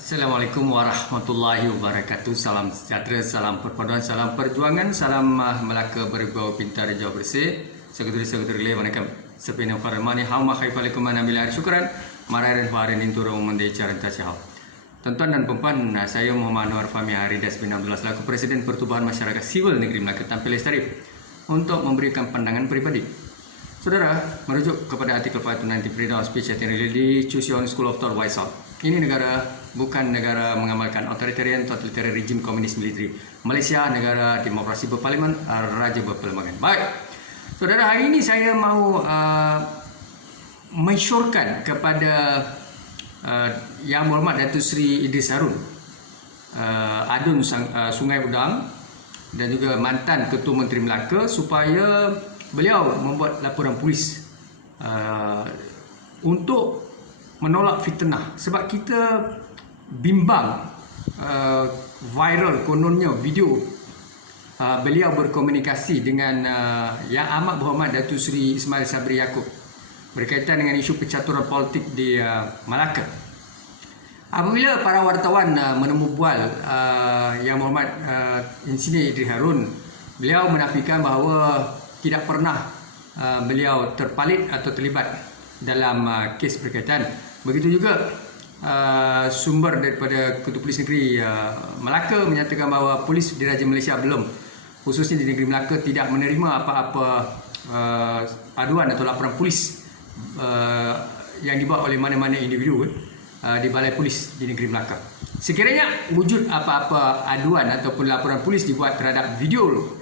Assalamualaikum warahmatullahi wabarakatuh. Salam sejahtera, salam perpaduan, salam perjuangan, salam Melaka berbau pintar jauh bersih. Saudara-saudara le வணக்கம். Sepena farmani hauma khaifalikum anabila syukran. Mararin farin inturung mendecaran tasyaw. Tuan-tuan dan puan, saya Muhammad Anwar Fahmi Haridas bin Abdullah selaku Presiden Pertubuhan Masyarakat Sivil Negeri Melaka tampil lestari untuk memberikan pandangan pribadi. Saudara, merujuk kepada artikel 590 Freedom of Speech and Religion di Chuseong School of Thought Wise Out. Ini negara bukan negara mengamalkan authoritarian regime komunis militeri. Malaysia negara demokrasi berparlimen, raja berperlembagaan. Baik, saudara, hari ini saya mahu mensyorkan kepada Yang Berhormat Datuk Seri Idris Harun, Adun Sungai Udang dan juga mantan Ketua Menteri Melaka, supaya beliau membuat laporan polis untuk menolak fitnah. Sebab kita bimbang viral kononnya video beliau berkomunikasi dengan Yang Amat Berhormat Datuk Seri Ismail Sabri Yaakob berkaitan dengan isu percaturan politik di Melaka. Apabila para wartawan menemu bual Yang Berhormat Insinyur Idris Harun, beliau menafikan bahawa tidak pernah beliau terpalit atau terlibat dalam kes berkaitan. Begitu juga sumber daripada Ketua Polis Negeri Melaka menyatakan bahawa polis di Raja Malaysia belum, khususnya di Negeri Melaka, tidak menerima apa-apa aduan atau laporan polis yang dibuat oleh mana-mana individu di Balai Polis di Negeri Melaka. Sekiranya wujud apa-apa aduan ataupun laporan polis dibuat terhadap video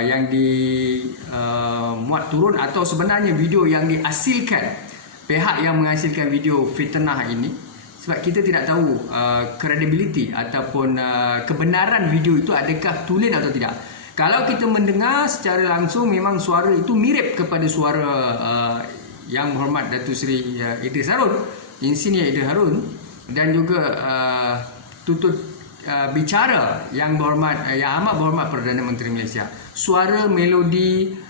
yang dimuat turun atau sebenarnya video yang dihasilkan pihak yang menghasilkan video fitnah ini, sebab kita tidak tahu credibility ataupun kebenaran video itu adakah tulen atau tidak. Kalau kita mendengar secara langsung, memang suara itu mirip kepada suara Yang Berhormat Datuk Seri Idris Harun, Insinyur Idris Harun, dan juga tutut bicara Yang Amat Berhormat Perdana Menteri Malaysia. Suara, melodi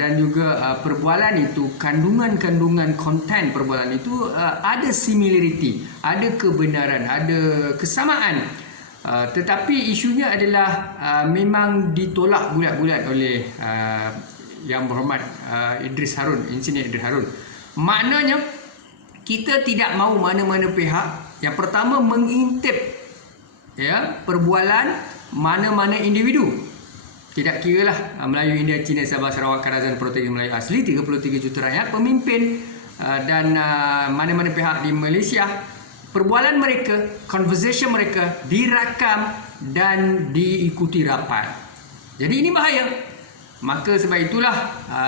dan juga perbualan itu, kandungan konten perbualan itu ada similarity, ada kebenaran, ada kesamaan. Tetapi isunya adalah memang ditolak bulat-bulat oleh Yang Berhormat Idris Harun, Insinyur Idris Harun. Maknanya kita tidak mahu mana-mana pihak yang pertama mengintip perbualan mana-mana individu. Tidak kiralah Melayu, India, Cina, Sabah, Sarawak, Karazan, Protegis Melayu asli 33 juta rakyat, pemimpin dan mana-mana pihak di Malaysia, perbualan mereka, conversation mereka dirakam dan diikuti rapat. Jadi ini bahaya. Maka sebab itulah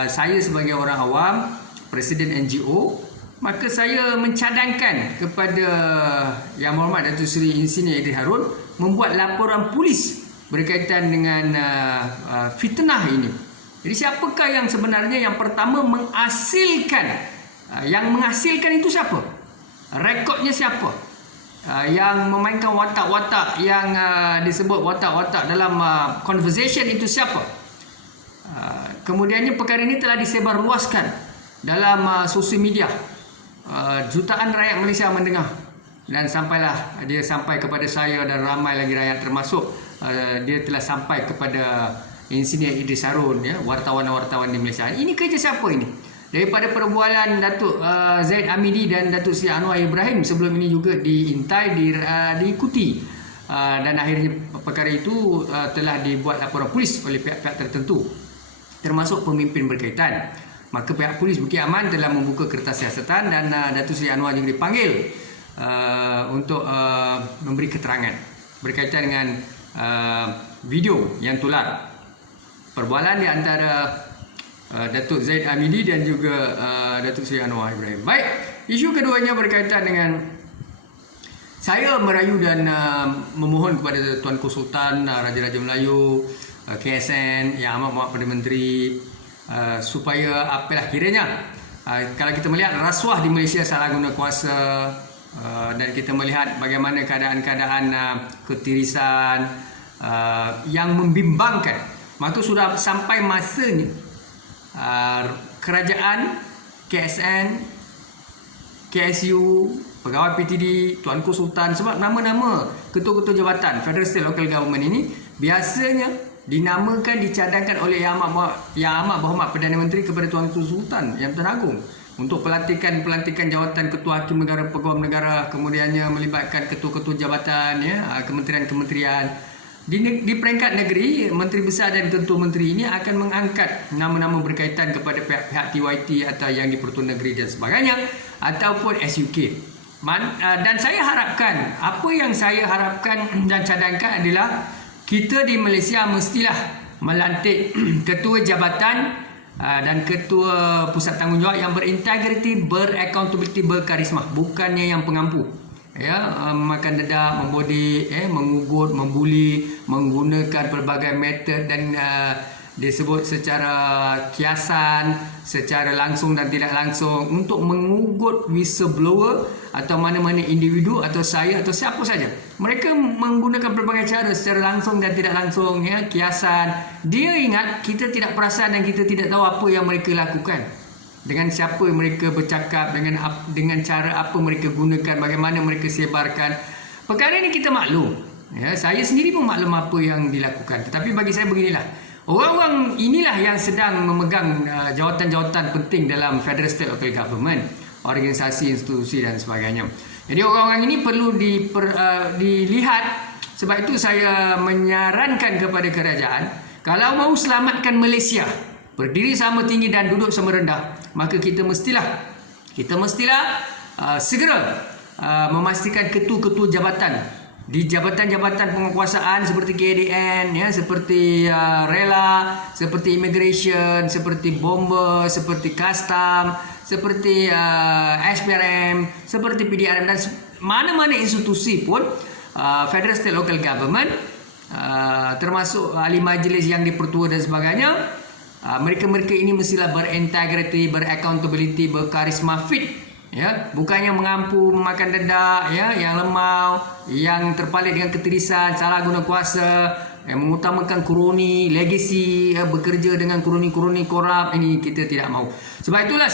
saya sebagai orang awam, Presiden NGO, maka saya mencadangkan kepada Yang Berhormat Datuk Seri Insinyur Idris Harun membuat laporan polis berkaitan dengan fitnah ini. Jadi siapakah yang sebenarnya yang pertama menghasilkan? Yang menghasilkan itu siapa? Rekodnya siapa? Yang memainkan watak-watak yang disebut watak-watak dalam conversation itu siapa? Kemudiannya perkara ini telah disebarluaskan dalam sosial media. Jutaan rakyat Malaysia mendengar, dan sampailah dia sampai kepada saya dan ramai lagi rakyat, termasuk dia telah sampai kepada Insinyur Idris Harun, wartawan-wartawan di Malaysia. Ini kerja siapa ini? Daripada perbualan Datuk Zaid Amidi dan Datuk Seri Anwar Ibrahim sebelum ini juga diintai, diikuti, dan akhirnya perkara itu telah dibuat laporan polis oleh pihak-pihak tertentu, termasuk pemimpin berkaitan. Maka pihak polis Bukit Aman telah membuka kertas siasatan dan Datuk Seri Anwar juga dipanggil untuk memberi keterangan berkaitan dengan video yang tular perbualan di antara Datuk Zaid Amidi dan juga Datuk Seri Anwar Ibrahim. Baik, isu keduanya berkaitan dengan saya merayu dan memohon kepada Tuanku Sultan Raja-Raja Melayu, KSN, Yang Amat Berhormat Perdana Menteri, supaya apalah kiranya kalau kita melihat rasuah di Malaysia, salah guna kuasa, dan kita melihat bagaimana keadaan-keadaan ketirisan yang membimbangkan, maka sudah sampai masanya kerajaan, KSN, KSU, pegawai PTD, Tuanku Sultan, sebab nama-nama ketua-ketua jabatan Federal State Local Government ini biasanya dinamakan, dicadangkan oleh Yang Amat Berhormat Perdana Menteri kepada Tuanku Sultan Yang Bertuan Agong untuk pelantikan jawatan ketua hakim negara, peguam negara, kemudiannya melibatkan ketua-ketua jabatan, ya, kementerian-kementerian. Di peringkat negeri, Menteri Besar dan Ketua Menteri ini akan mengangkat nama-nama berkaitan kepada pihak-pihak TYT atau yang di Pertuan Negeri dan sebagainya, ataupun SUK. Dan saya harapkan, apa yang saya harapkan dan cadangkan adalah kita di Malaysia mestilah melantik ketua jabatan dan ketua pusat tanggungjawab yang berintegriti, beraccountability, berkarisma, bukannya yang pengampu. Ya, makan dedak, membodik, mengugut, membuli, menggunakan pelbagai metod dan disebut secara kiasan, secara langsung dan tidak langsung untuk mengugut whistleblower atau mana-mana individu atau saya atau siapa saja. Mereka menggunakan pelbagai cara secara langsung dan tidak langsung, ya, kiasan. Dia ingat kita tidak perasan dan kita tidak tahu apa yang mereka lakukan. Dengan siapa mereka bercakap, dengan cara apa mereka gunakan, bagaimana mereka sebarkan. Perkara ini kita maklum. Ya, saya sendiri pun maklum apa yang dilakukan. Tetapi bagi saya beginilah. Orang-orang inilah yang sedang memegang jawatan-jawatan penting dalam Federal State Local Government, organisasi, institusi dan sebagainya. Jadi orang-orang ini perlu dilihat. Sebab itu saya menyarankan kepada kerajaan, kalau mau selamatkan Malaysia berdiri sama tinggi dan duduk sama rendah, maka kita mestilah segera memastikan ketua-ketua jabatan di jabatan-jabatan penguasaan seperti KDN, ya, seperti Rela, seperti Immigration, seperti Bomber, seperti Custom, seperti SPRM, seperti PDRM dan mana-mana institusi pun Federal State Local Government, termasuk ahli majlis yang dipertua dan sebagainya. Mereka-mereka ini mestilah berintegriti, beraccountability, berkarisma, fit, ya, bukannya mengampu, memakan dedak, ya, yang lemau, yang terpalit dengan ketirisan, salah guna kuasa, mengutamakan kroni, legacy, bekerja dengan kroni-kroni korup. Ini kita tidak mahu. Sebab itulah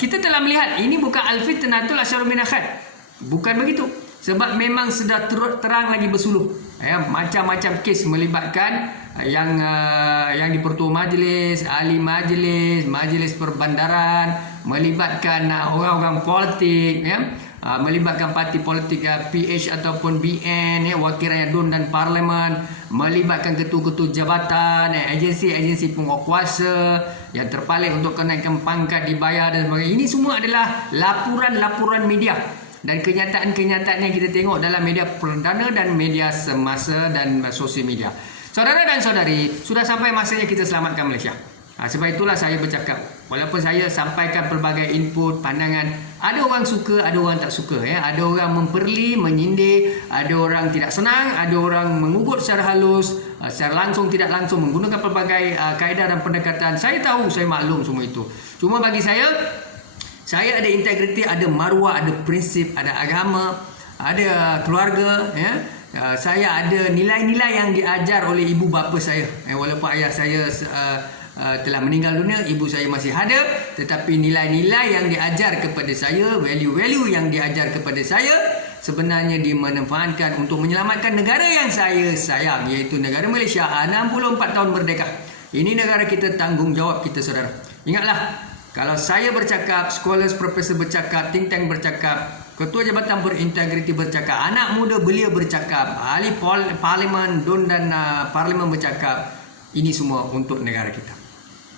kita telah melihat ini bukan al-fitnatul asyarul min akhad. Bukan begitu. Sebab memang sudah terang lagi bersuluh, ya, macam-macam kes melibatkan yang dipertua majlis, ahli majlis, majlis perbandaran, melibatkan orang-orang politik, ya, melibatkan parti politik PH ataupun BN, ya, wakil rakyat DUN dan parlimen, melibatkan ketua-ketua jabatan, agensi-agensi penguatkuasa yang terpalit untuk kenaikan pangkat, dibayar dan sebagainya. Ini semua adalah laporan-laporan media dan kenyataan-kenyataan yang kita tengok dalam media perdana dan media semasa dan sosial media. Saudara dan saudari, sudah sampai masanya kita selamatkan Malaysia. Sebab itulah saya bercakap. Walaupun saya sampaikan pelbagai input, pandangan, ada orang suka, ada orang tak suka, ya. Ada orang memperli, menyindir, ada orang tidak senang, ada orang mengugut secara halus, secara langsung, tidak langsung, menggunakan pelbagai kaedah dan pendekatan. Saya tahu, saya maklum semua itu. Cuma bagi saya ada integriti, ada maruah, ada prinsip, ada agama, ada keluarga, ya. Saya ada nilai-nilai yang diajar oleh ibu bapa saya. Walaupun ayah saya telah meninggal dunia, ibu saya masih ada, tetapi nilai-nilai yang diajar kepada saya, value-value yang diajar kepada saya sebenarnya dimanfaatkan untuk menyelamatkan negara yang saya sayang, iaitu negara Malaysia. 64 tahun merdeka. Ini negara kita, tanggungjawab kita, saudara. Ingatlah, kalau saya bercakap, scholars, profesor bercakap, think tank bercakap, ketua jabatan berintegriti bercakap, anak muda belia bercakap, ahli parlimen, DUN dan parlimen bercakap, ini semua untuk negara kita.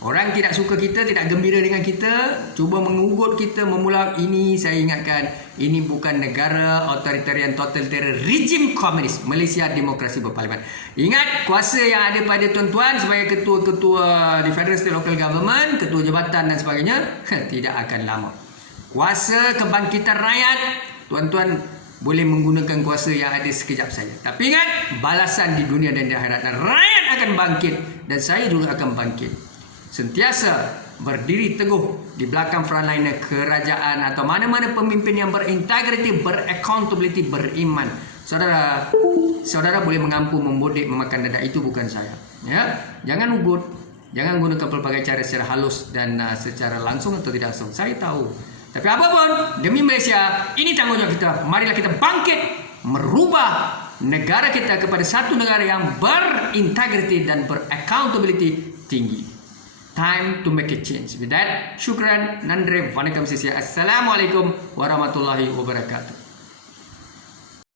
Orang tidak suka kita, tidak gembira dengan kita, cuba mengugut kita, memula, ini saya ingatkan, ini bukan negara authoritarian, totalitarian, rejim komunis. Malaysia demokrasi berparlimen. Ingat, kuasa yang ada pada tuan-tuan sebagai ketua-ketua di Federal State Local Government, ketua jabatan dan sebagainya, tidak akan lama. Kuasa kebangkitan rakyat, tuan-tuan boleh menggunakan kuasa yang ada sekejap saja. Tapi ingat, balasan di dunia dan di akhirat. Dan rakyat akan bangkit. Dan saya juga akan bangkit. Sentiasa berdiri teguh di belakang frontliner kerajaan atau mana-mana pemimpin yang berintegriti, beraccountability, beriman. Saudara boleh mengampu, membodik, memakan dadak. Itu bukan saya. Ya, jangan ugut. Jangan gunakan pelbagai cara secara halus dan secara langsung atau tidak langsung. Saya tahu Tapi apapun, demi Malaysia, ini tanggungjawab kita. Marilah kita bangkit, merubah negara kita kepada satu negara yang berintegriti dan beraccountability tinggi. Time to make a change. With that, syukran, nandre, vanakkam sisya. Assalamualaikum warahmatullahi wabarakatuh.